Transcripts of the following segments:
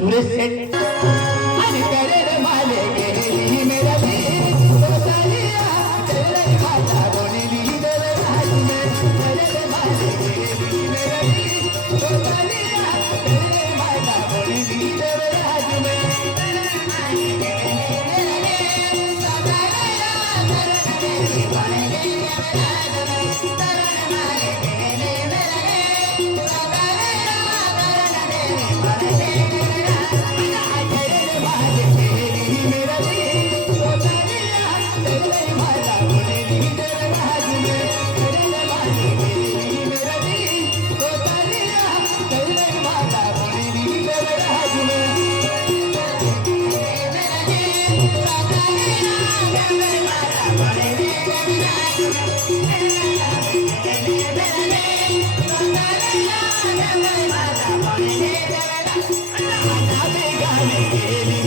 सुरेश सेठ आणि करे माले गेली मेरा दिल तो चलिया तेरे माता बोली तेरे राज में तेरे माले गेली मेरा दिल तो चलिया तेरे माता बोली तेरे राज में तेरे माले गेली मेरा दिल तो चलिया तेरे माले गेली मेरा दिल तेरे माले गेली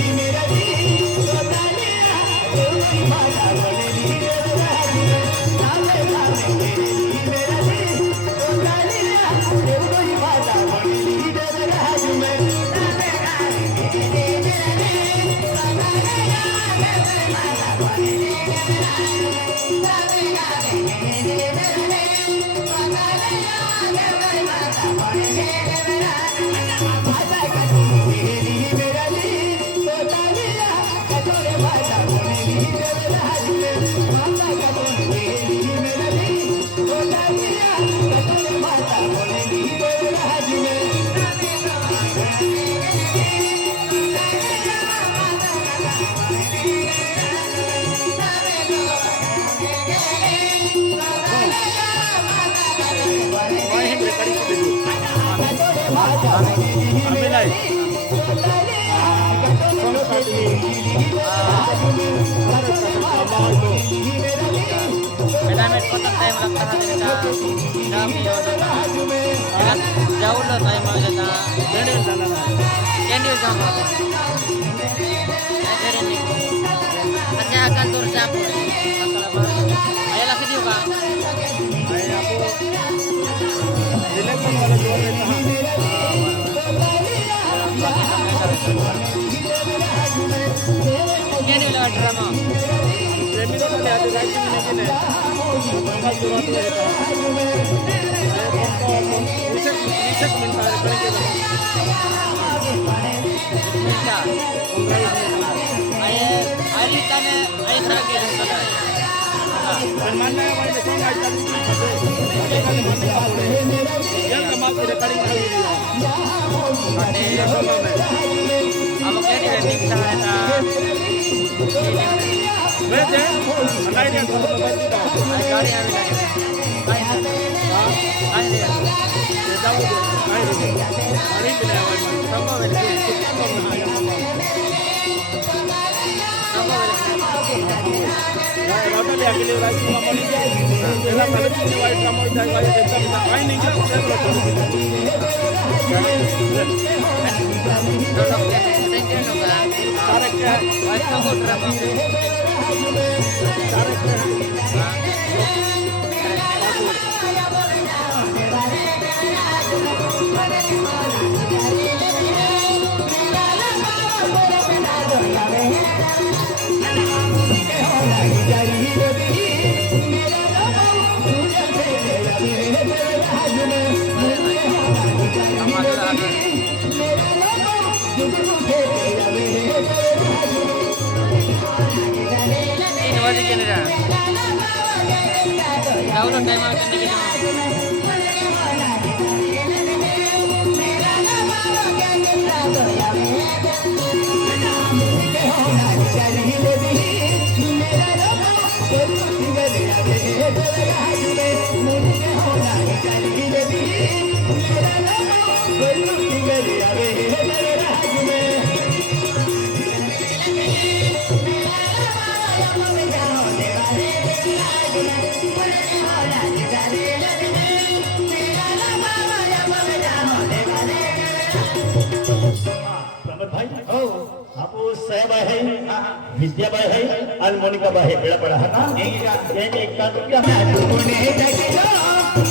मेरा दिल तो Medamet kota time lakta hadita dami yodota jauh lo time hadita kendi jam akhir ini hanya akan tur siapa ayah lagi juga ayah aku dilekkan oleh dua kendi lo drama प्रेमी लोग ने आज राइट में नहीं ने बंगाल जुरात में रहता है निशक मिलता है करेंगे मिलता आये लिखता ने आये सारा के रहता है मानना है वाले सॉन्ग आज तक आगे का मानने का बोले ये कमाल की रिकॉर्डिंग कर रही है ये सोलो में अब क्या रेटिंग था वैसे अंदाज़ नहीं आता तो बात नहीं आई गाड़ी आवी लगे आई ये जाओ आई रे गाड़ी बिना आवाज संभव है राता ले अगले रात को मामली पहला पहले की वाइट काम हो जाए वाइट एकदम काई नहीं क्या उसे बोला तो लोग टेंशन होगा सारे क्या वाइट को ड्रामा सारे क्या ini wajib general. Download time akan kita. हो आपू साहेब आहे विद्याबाई आहे आणि मोनिकाबाई आहे वेळा पडा हा ना एक काम क्या तूने जगलो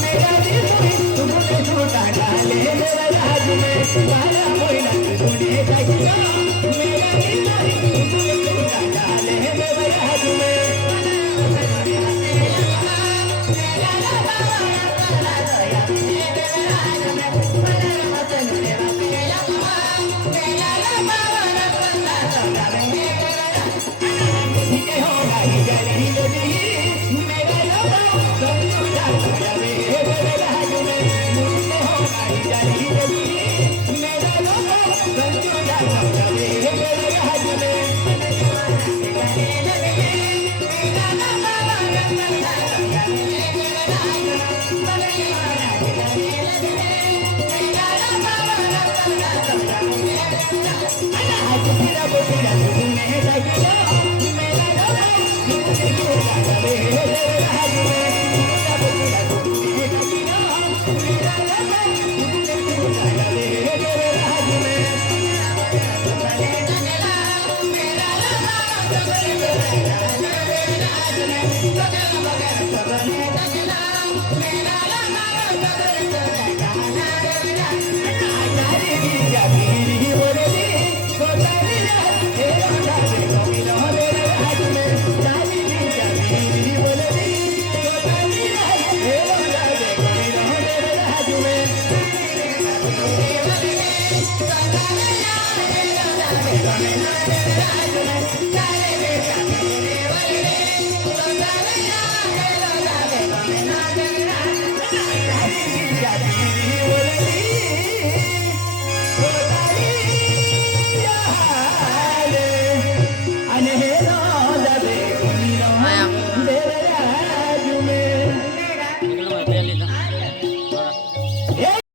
मेरा दिल तूने छूटा डाले मेरा राज में सारा मोइला तूने जगलो मेरा दिल तूने छूटा डाले मेरा राज में मेरा